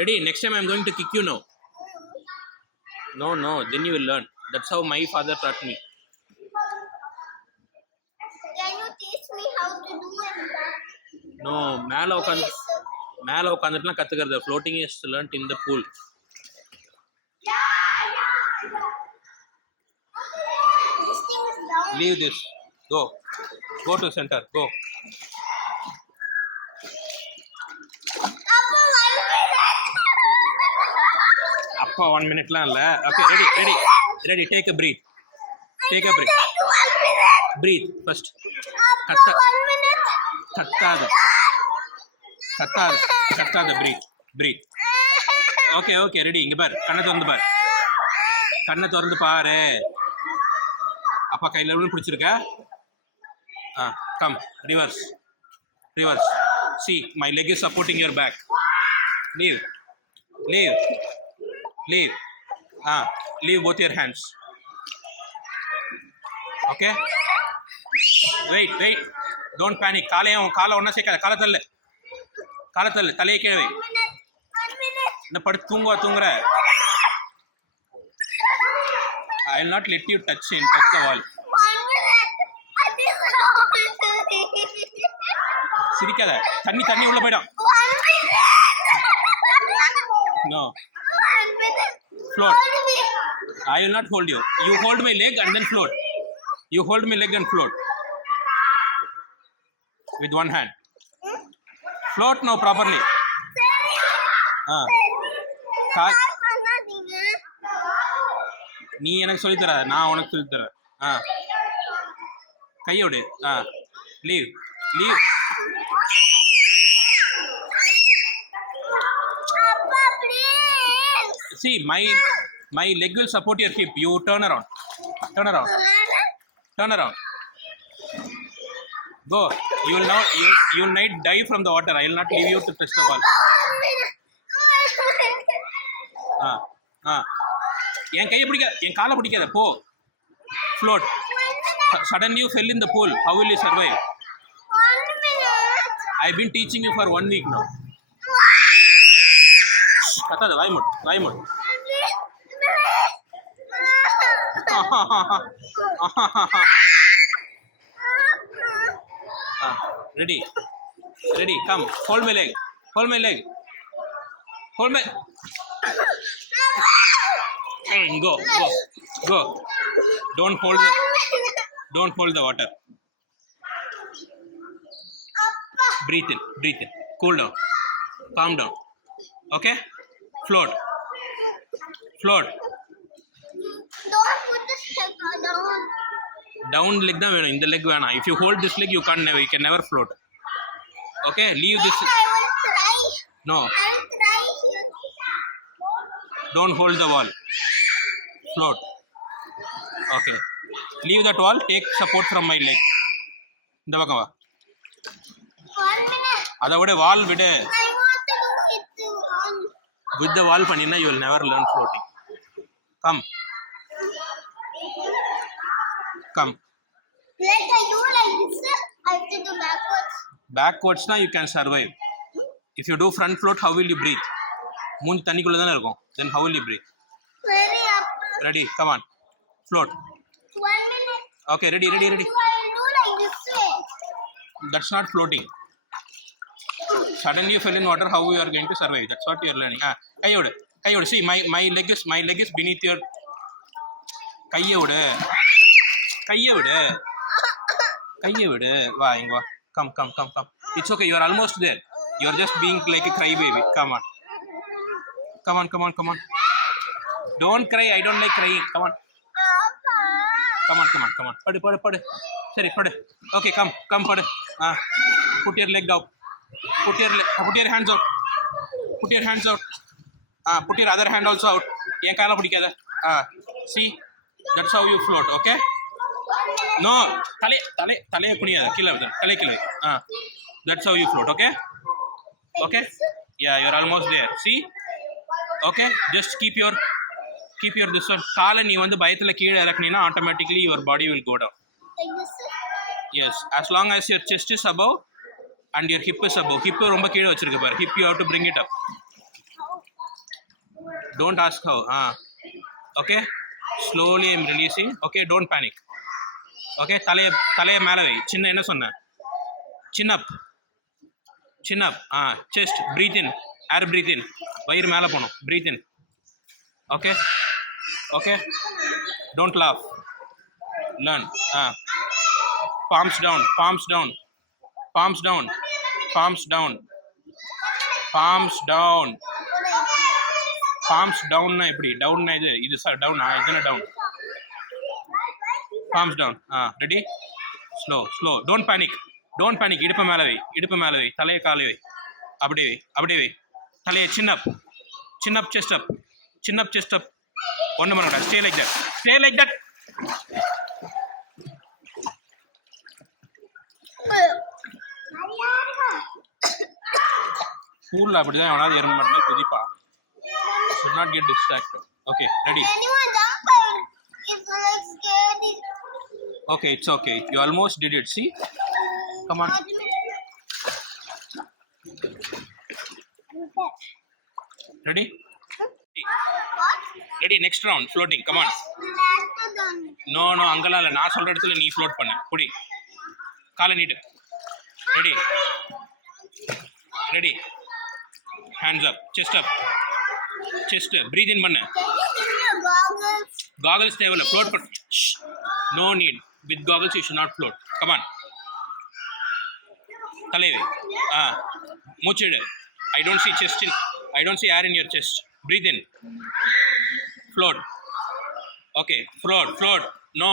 Ready? Next time I'm going to kick you now. No, then you will learn. That's how my father taught me. Can you teach me how to do it? No, மேல உட்காந்துட்டுலாம் கத்துக்கிறது. Floating is learnt in the pool. This thing is down. Leave this. Go to center. Go. அப்பா 1 minute-லாம் இல்ல. Okay, ready. Take a breath. Breathe first. கத்தாத. Breathe. Okay, ready. இங்க பாரு. கண்ணை திறந்து பாரு. அப்பா கையில எவ்வளவு பிடிச்சிருக்க? Come. Reverse. See, my leg is supporting your back. Leave. Leave both your hands. Okay? Wait. Don't panic. காலை ஒண்ணா சேர்க்காத. காலை தள்ளு. தலையை கீழே வை. 1 minute. என்ன படுத்து தூங்குற? I will not let you touch the wall. 1 minute. சிரிக்காத. தண்ணி உள்ள போய்டும். 1 minute. No. 1 minute. Float. Hold me. I will not hold you. You hold my leg and then float. You hold my leg and float. With one hand. Float now properly. நீ எனக்கு சொல்லி தர, நான் உனக்கு சொல்லி தரேன். கையோடு. Leave. Papa, please. See, my leg will support your hip. You turn around. Go. You will not dive from the water. I will not leave you to touch the wall. என் கையை பிடிக்காத, என் காலை பிடிக்காத. போ. Float. Suddenly you fell in the pool. How will you survive? 1 minute. I've been teaching you for 1 week now. கத்தாத. வாய் மூடு. Ready. Come. Hold my leg. Hold my. Go. Don't hold the water. Breathe in. Cool down. Calm down. Okay? Float. Don't put the sticker down. Down leg தான் வேணும். இந்த leg வேணாம். If you hold this leg, you can never float. Okay? Leave this. I will try. No. I will try. Don't hold the wall. Float. Okay. Leave that wall. Take support from my leg. இந்த பக்கம் வா. 1 minute. அதை விட வால் விடு. I want to do it on. With the wall பண்ணினா you will never learn floating. Come. Like I do like this, I have to do backwards. Now you can survive. If you do front float, how will you breathe? மூஞ்சி தண்ணிக்குள்ள தானே இருக்கும். Then how will you breathe? Very up. Ready? Come on. Float. 1 minute. Okay, ready. I will do like this way. That's not floating. Suddenly you fell in water, how you are going to survive? That's what you are learning. கையோடு. See, my leg is beneath your. கையோடு. வா இங்க வா. Come. It's okay. You are almost there. You are just being like a cry baby. Come on. Don't cry. I don't like crying. Come on. படு. சரி படு. Okay, come படு. Put your leg out. Put your hands out. Put your other hand also out. என் காலை பிடிக்காத. See, that's how you float. Okay? No, தலையை குனியாத. கீழே கீழே. That's how you float. Okay? Yeah, you're almost there. See? Okay? Just keep your this one. காலை நீ வந்து பயத்துல கீழே இறக்குனீனா automatically your body will go down. Like this? Yes, as long as your chest is above and your hip is above. Hip ரொம்ப கீழே வச்சிருக்க பாரு. Hip you have to bring it up. Don't ask how. Okay. Slowly I'm releasing. Okay, don't panic. Okay, தலைய மேலே வை. சின்ன என்ன சொன்ன? Chin up. Chin up. Chest. Breathe in. Air breathe in. வயிறு மேலே போகணும். Breathe in. Okay. Okay. Don't laugh. Learn. Palms down. Palms down. Palms down. Palms down. Palms down. Palms down na எப்படி? Down na இது sir down இதெல்லாம் down. Palms down. Ready? Slow. Don't panic. இடுப்பு மேலே வை. தலையை காலை வை. அப்படியே வை. தலையை chin up, chest up. ஒன்றும் பண்ணக்கூடாது. Stay like that. ஸ்கூலில் அப்படிதான் எவனாவது எறும்பு மட்டும் குதிப்பா. Should not get distracted. Okay, ready? Anyone jump if like scared. Okay, it's okay. You almost did it. See? Come on. Ready? Ready? Next round. Floating. Come on. No. அங்கெல்லாம் இல்லை. நான் சொல்ற இடத்துல நீ float பண்ணு. புடி. காலை நீட்டு. Ready? Hands up. Chest up. Breathe in பண்ணு. Goggles தேவையில்ல. Float பண்ணு. No need. With goggles you should not float. Come on. தலைவை. மூச்சிடு. I don't see air in your chest. Breathe in. Float. Okay. Float. No.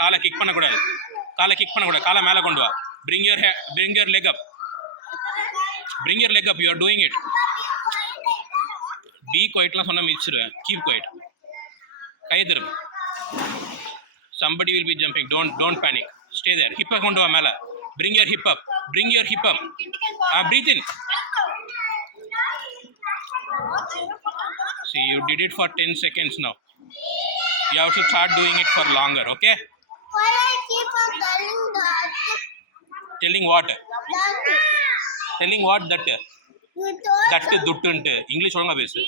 காலை kick பண்ணக்கூடாது. காலை மேலே கொண்டு வா. Bring your leg up. You are doing it. Be quietலாம் சொன்னா மிதிச்சிருவேன். Keep quiet. கையை திருப்பு. Somebody will be jumping. Don't panic. Stay there. Hip கொண்டு வா மேலே. Bring your hip up. Breathe in. See, you did it for 10 seconds now. You have to start doing it for longer, okay? Why I keep on telling that? Telling what? That Telling what that? you told That துட்டுன்ட்டு English ஒழுங்கா பேசு.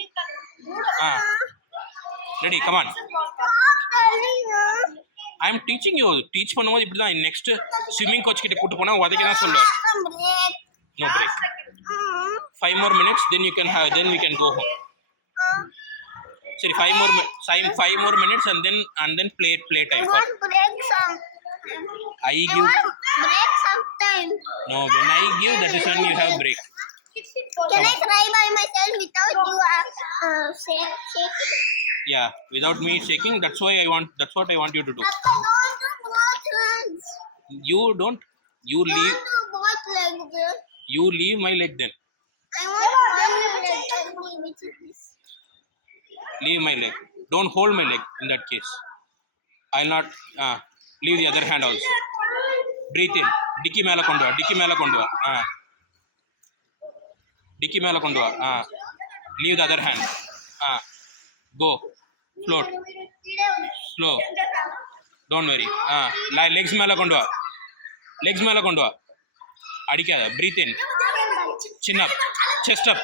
Ready, come on. telling her. I am teaching you. Teach பண்ணும்போது இப்படி தான். Next swimming coach கிட்ட கூட்டு போனா உதைக்க தான் சொல்லுவார். No break. 5 more minutes, then we can go home. Sorry, 5 more minutes and then play I time. want break some. I give. Break sometime. No, when I give, that is when you have break. Can I try by myself without you shaking? Yeah, without me shaking. That's what I want you to do. Papa, don't do both hands. You don't. You leave. Don't do both legs. You leave my leg then. I want one leg only, which is this. Leave my leg. Don't hold my leg in that case. I'll not leave the other hand also. Breathe in. Dicky மேல கொண்டு வா. Dicky மேல கொண்டு வா. Leave the other hand. Go. Float. Slow. Don't worry. Legs மேல கொண்டு வா. அடிக்காத. Breathe in. Chin up. Chest up.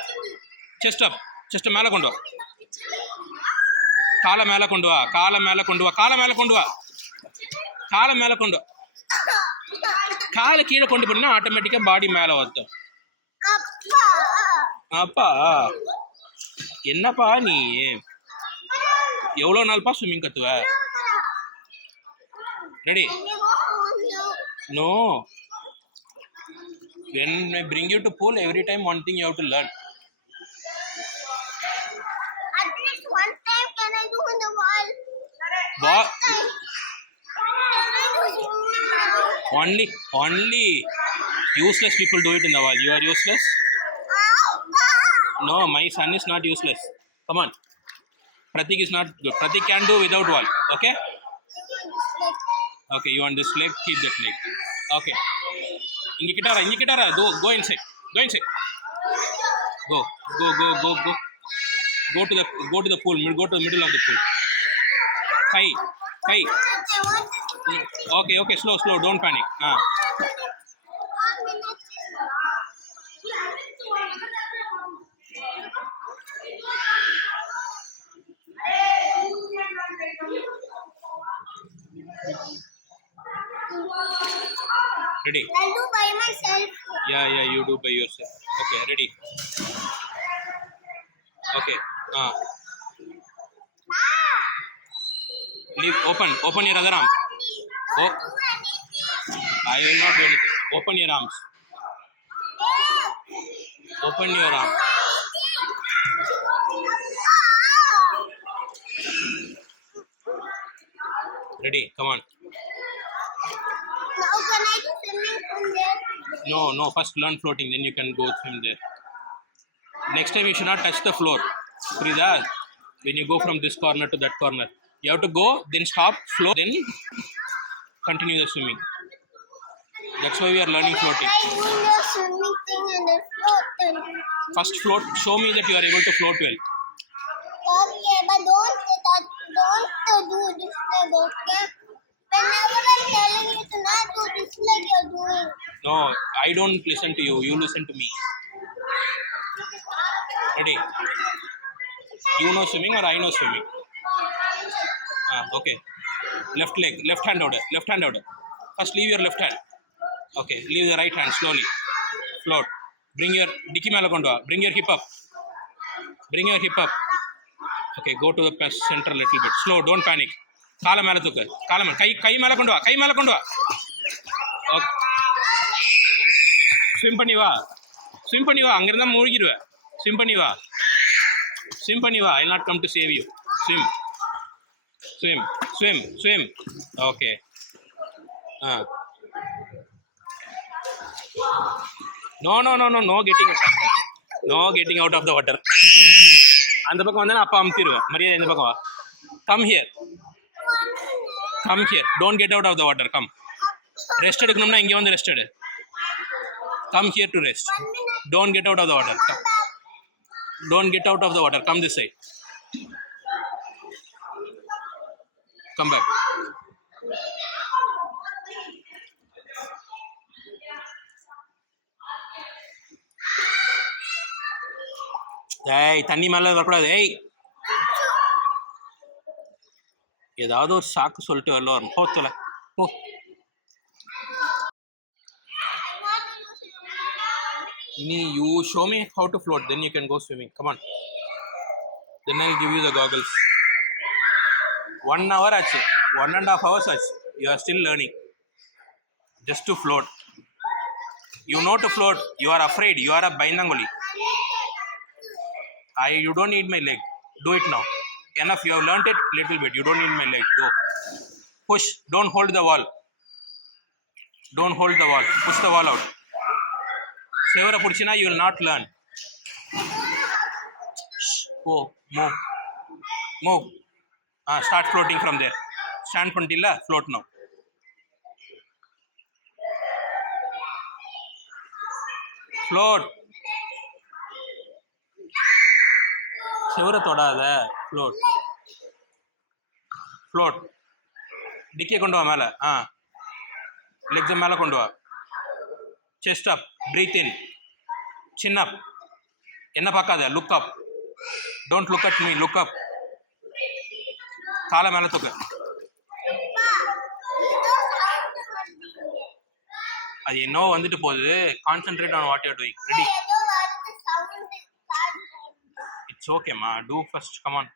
Chest மேல கொண்டு வா. காலை மேல கொண்டு வா. காலை மேல கொண்டு வா. காலை கீழே கொண்டு போனா ஆட்டோமேட்டிக்கா பாடி மேல வரும். அப்பா என்னப்பா நீ எவ்வளவு நாள்பா ஸ்விம்மிங் கத்துவ? Ready? No. When I bring you to pool, every time one thing you have to learn. At least one time can I do in the wall? Only useless people do it in the wall. You are useless? No, my son is not useless. Come on. Pratik is not good. Pratik can do without wall. Okay? Okay, you want this leg? Keep that leg. Okay. Ingikitara. Go inside. Go. Go to the pool. Go to the middle of the pool. Hi. Okay. Slow. Don't panic. Ready? I'll do by myself. Yeah, you do by yourself. Okay, ready? Okay. Leave. Open your other arm. Oh, I will not do anything. Open your arms. Open your arm. Ready? Come on. Now can I do swimming from there? No. First learn floating, then you can go swim there. Next time you should not touch the floor. Frida, when you go from this corner to that corner, you have to go, then stop, float, then continue the swimming. That's why we are learning floating. Try doing the swimming thing and then float. First float. Show me that you are able to float well. Okay, but don't do this like, okay? Whenever I'm telling you to not do this like you're doing. No, I don't listen to you. You listen to me. Ready? You know swimming or I know swimming? Okay. Left leg, left hand order. First leave your left hand. Okay, leave the right hand slowly. Float. Bring your dicky mela kondu va. Bring your hip up. Okay, go to the center a little bit. Slow, don't panic. Kala mela thukku. Kala mela. Kai mela kondu va. Okay. Swim பண்ணி வா. அங்க இருந்தா மூழ்கிடுவ. Swim பண்ணி வா. I'll not come to save you. Swim. Okay. No getting out of the water. அந்த பக்கம் வந்தா அப்பா அமுத்திடுவேன். மரியாதை இந்த பக்கம் வா. Come here. Don't get out of the water. Come. Rest எடுக்கணும்னா இங்க வந்து ரெஸ்ட் எடு. Come here to rest. Don't get out of the water. Come this side. Come back. ஏய் தண்ணி மேல வரக்கூடாது. ஏதாவது ஒரு சாக்கு சொல்லிட்டு வரல வரும். போத்தல போ. You show me how to float, then you can go swimming. Come on. Then I'll give you the goggles. 1 hour ஆச்சு. 1.5 hours ஆச்சு. You are still learning. Just to float. You know to float. You are afraid. You are a bainangoli. You don't need my leg. Do it now. Enough. You have learnt it little bit. You don't need my leg. Go. Push. Don't hold the wall. Push the wall out. Severa pudichina, you will not learn. Go. Move. Start floating from there. Stand pantilla. Float now. Float. Severa thodada. Float. Dikke kondu va mela. Legs mela kondu va. Chest up. Breathe in. Chin up. Enna paakada. Look up. Don't look at me. Look up. Kaala mela thukku. அது என்னவோ வந்துட்டு போகுது. Concentrate on what you are doing. Ready? It's okay, ma. Do first. Come on.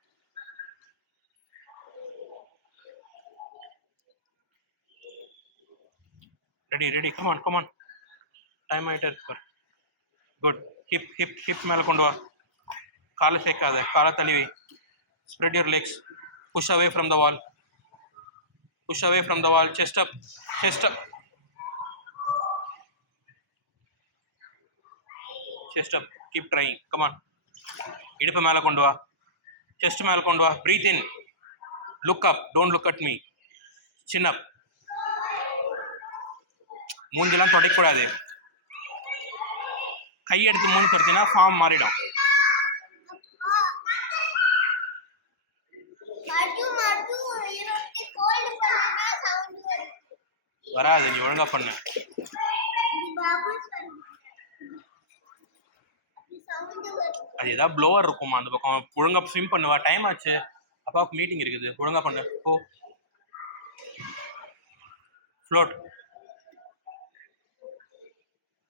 Ready. Come on. Time ஆயிட்டே இருக்கு. Good. Hip மேல கொண்டு வா. காலை சேர்க்காத. காலை தள்ளி வை. Spread your legs. Push away from the wall. Chest up. Keep trying. Come on. இடுப்பு மேல கொண்டு வா. Chest மேல கொண்டு வா. Breathe in. Look up. Don't look at me. Chin up. மூஞ்செல்லாம் தொடக்கூடாது. கை எடுத்து மூஞ்சி தொடச்சினா ஃபார்ம் மாறிடும். வராது, நீ ஒழுங்கா பண்ணு. அது ஏதாவது ப்ளோவர் இருக்குமா அந்த பக்கம். ஒழுங்கா ஸ்விம் பண்ணுவா. டைம் ஆச்சு, அப்பாவுக்கு மீட்டிங் இருக்குது. ஒழுங்கா பண்ணு. போ. ஃப்ளோட்.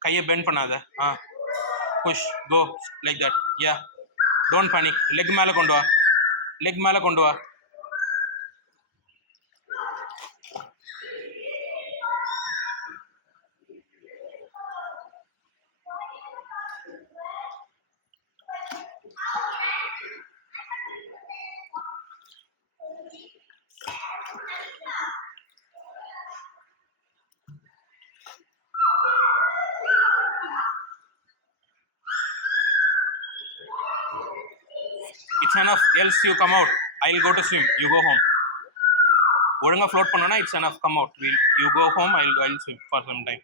கையை பெண்ட் பண்ணாத. Push go like that. Yeah, don't panic. Leg மேலே கொண்டு வா, லெக் மேலே கொண்டு வா. It's enough, else you come out. I'll go to swim. You go home. ஒழுங்கா ஃப்ளோட் பண்ணனா it's enough, come out. You go home, I'll swim for some time.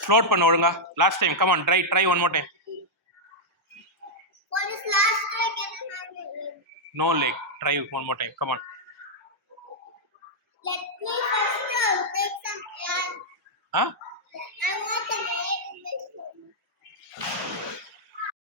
Float பண்ண ஒழுங்கா. Last time, come on, try one more time. What is last try? Can I have your leg? No leg. Try one more time. Come on. Let me first take some air. Huh? I want some air in my stomach.